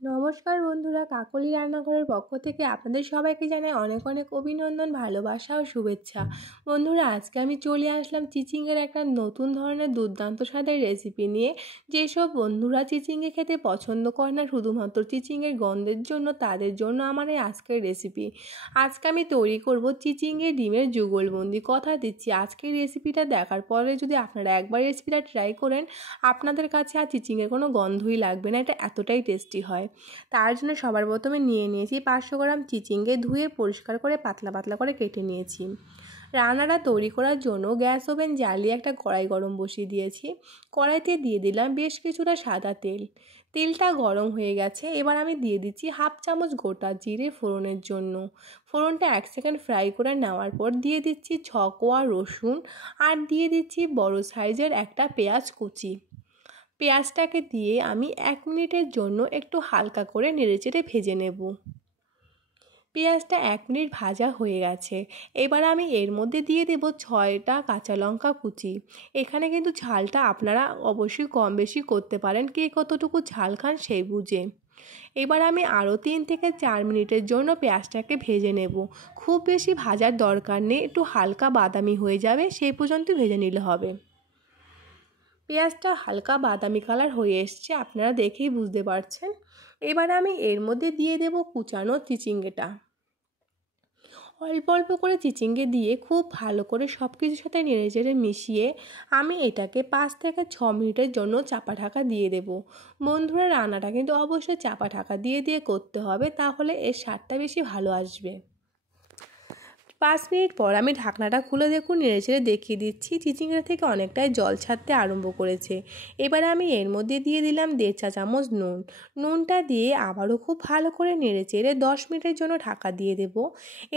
নমস্কার বন্ধুরা, কাকলি রান্নাঘরের পক্ষ থেকে আপনাদের সবাইকে জানাই অনেক অনেক অভিনন্দন, ভালোবাসা ও শুভেচ্ছা। বন্ধুরা, আজকে আমি চলে আসলাম চিচিংয়ের একটা নতুন ধরনের দুর্দান্ত স্বাদের রেসিপি নিয়ে। যেসব বন্ধুরা চিচিংয়ে খেতে পছন্দ করে না শুধুমাত্র চিচিংয়ের গন্ধের জন্য, তাদের জন্য আমার এই আজকের রেসিপি। আজকে আমি তৈরি করব চিচিংয়ে ডিমের যুগলবন্দি। কথা দিচ্ছি, আজকের রেসিপিটা দেখার পরে যদি আপনারা একবার রেসিপিটা ট্রাই করেন, আপনাদের কাছে আর চিচিংয়ের কোনো গন্ধই লাগবে না। এটা এতটাই টেস্টি হয়। তার জন্য সবার প্রথমে নিয়ে নিয়েছি 500 গ্রাম চিচিংকে ধুয়ে পরিষ্কার করে পাতলা পাতলা করে কেটে নিয়েছি। রান্নাটা তৈরি করার জন্য গ্যাস ওভেন জ্বালিয়ে একটা কড়াই গরম বসিয়ে দিয়েছি। কড়াইতে দিয়ে দিলাম বেশ কিছুটা সাদা তেল। তেলটা গরম হয়ে গেছে, এবার আমি দিয়ে দিচ্ছি হাফ চামচ গোটা জিরে ফোড়নের জন্য। ফোড়নটা 1 সেকেন্ড ফ্রাই করে নেওয়ার পর দিয়ে দিচ্ছি 6 কোয়া রসুন আর দিয়ে দিচ্ছি বড় সাইজের একটা পেঁয়াজ কুচি। পেঁয়াজটাকে দিয়ে আমি 1 মিনিটের জন্য একটু হালকা করে নেড়েচেড়ে ভেজে নেব। পেঁয়াজটা 1 মিনিট ভাজা হয়ে গেছে, এবার আমি এর মধ্যে দিয়ে দেব 6টা কাঁচা লঙ্কা কুচি। এখানে কিন্তু ঝালটা আপনারা অবশ্যই কম বেশি করতে পারেন, কে কতটুকু ঝাল খান সেই বুঝে। এবার আমি আরও 3 থেকে 4 মিনিটের জন্য পেঁয়াজটাকে ভেজে নেব। খুব বেশি ভাজার দরকার নেই, একটু হালকা বাদামি হয়ে যাবে সেই পর্যন্ত ভেজে নিলে হবে। পেঁয়াজটা হালকা বাদামি কালার হয়ে এসছে, আপনারা দেখেই বুঝতে পারছেন। এবার আমি এর মধ্যে দিয়ে দেব কুচানো চিচিঙ্গেটা। অল্প অল্প করে চিচিঙ্গে দিয়ে খুব ভালো করে সব কিছুর সাথে নেড়েচেড়ে মিশিয়ে আমি এটাকে 5 থেকে 6 মিনিটের জন্য চাপা ঢাকা দিয়ে দেব। বন্ধুরা, রান্নাটা কিন্তু অবশ্যই চাপা ঢাকা দিয়ে দিয়ে করতে হবে, তাহলে এর স্বাদটা বেশি ভালো আসবে। 5 মিনিট পর আমি ঢাকনাটা খুলে দেখুন, নেড়েচেড়ে দেখিয়ে দিচ্ছি চিচিঙ্গা থেকে অনেকটাই জল ছাড়তে আরম্ভ করেছে। এবার আমি এর মধ্যে দিয়ে দিলাম 1.5 চা চামচ নুন। নুনটা দিয়ে আবারও খুব ভালো করে নেড়েচেড়ে 10 মিনিটের জন্য ঢাকা দিয়ে দেব।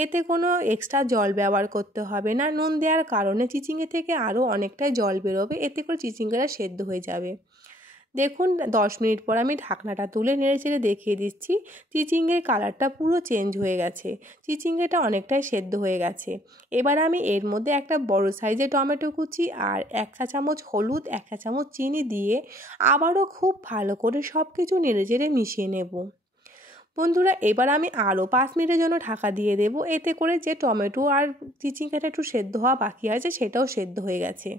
এতে কোনো এক্সট্রা জল ব্যবহার করতে হবে না। নুন দেওয়ার কারণে চিচিঙ্গা থেকে আরও অনেকটাই জল বেরোবে, এতে করে চিচিঙ্গাটা সেদ্ধ হয়ে যাবে। দেখুন 10 মিনিট পর আমি ঢাকনাটা তুলে নেড়েচেড়ে দেখিয়ে দিচ্ছি চিচিঙ্গের কালারটা পুরো চেঞ্জ হয়ে গেছে, চিচিঙ্গাটা অনেকটাই সেদ্ধ হয়ে গেছে। এবার আমি এর মধ্যে একটা বড় সাইজের টমেটো কুচি আর 1 চা চামচ হলুদ, 1 চা চামচ চিনি দিয়ে আবারও খুব ভালো করে সব কিছু নেড়েচেড়ে মিশিয়ে নেব। বন্ধুরা, এবার আমি আরও 5 মিনিটের জন্য ঢাকা দিয়ে দেব, এতে করে যে টমেটো আর চিচিঙ্গাটা একটু সেদ্ধ হওয়া বাকি আছে সেটাও সেদ্ধ হয়ে গেছে।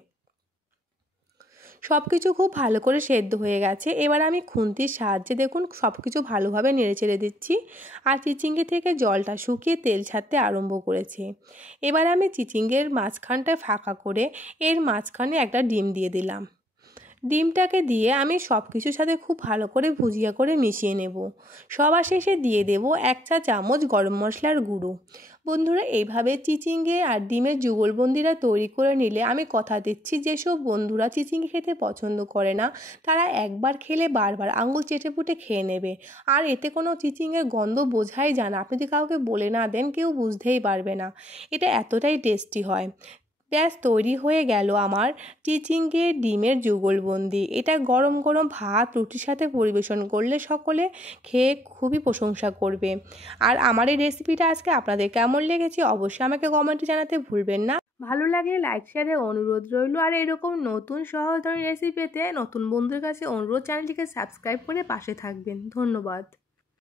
সব কিছু খুব ভালো করে সেদ্ধ হয়ে গেছে। এবার আমি খুন্তির সাহায্যে দেখুন সব কিছু ভালোভাবে নেড়েচেড়ে দিচ্ছি আর চিচিঙ্গে থেকে জলটা শুকিয়ে তেল ছাড়তে আরম্ভ করেছে। এবার আমি চিচিঙ্গের মাঝখানটা ফাঁকা করে এর মাঝখানে একটা ডিম দিয়ে দিলাম। ডিমটাকে দিয়ে আমি সব কিছুর সাথে খুব ভালো করে ভুজিয়া করে মিশিয়ে নেব। সবার শেষে দিয়ে দেব 1 চা চামচ গরম মশলার গুঁড়ো। বন্ধুরা, এইভাবে চিচিঙ্গে আর ডিমের যুগলবন্দিরা তৈরি করে নিলে আমি কথা দিচ্ছি যেসব বন্ধুরা চিচিঙ্গে খেতে পছন্দ করে না, তারা একবার খেলে বারবার আঙুল চেটেপুটে খেয়ে নেবে। আর এতে কোনো চিচিঙ্গের গন্ধ বোঝাই যায় না, আপনি যদি কাউকে বলে না দেন কেউ বুঝতেই পারবে না। এটা এতটাই টেস্টি হয়। ব্যাস তৈরি হয়ে গেল আমার চিচিঙ্গে ডিমের যুগলবন্দি। এটা গরম গরম ভাত রুটির সাথে পরিবেশন করলে সকলে খেয়ে খুবই প্রশংসা করবে। আর আমার এই রেসিপিটা আজকে আপনাদের কেমন লেগেছে অবশ্যই আমাকে কমেন্টে জানাতে ভুলবেন না। ভালো লাগলে লাইক শেয়ারের অনুরোধ রইল। আর এরকম নতুন সহজ ধরনের রেসিপি পেতে নতুন বন্ধুর কাছে অনুরোধ, চ্যানেলটিকে সাবস্ক্রাইব করে পাশে থাকবেন। ধন্যবাদ।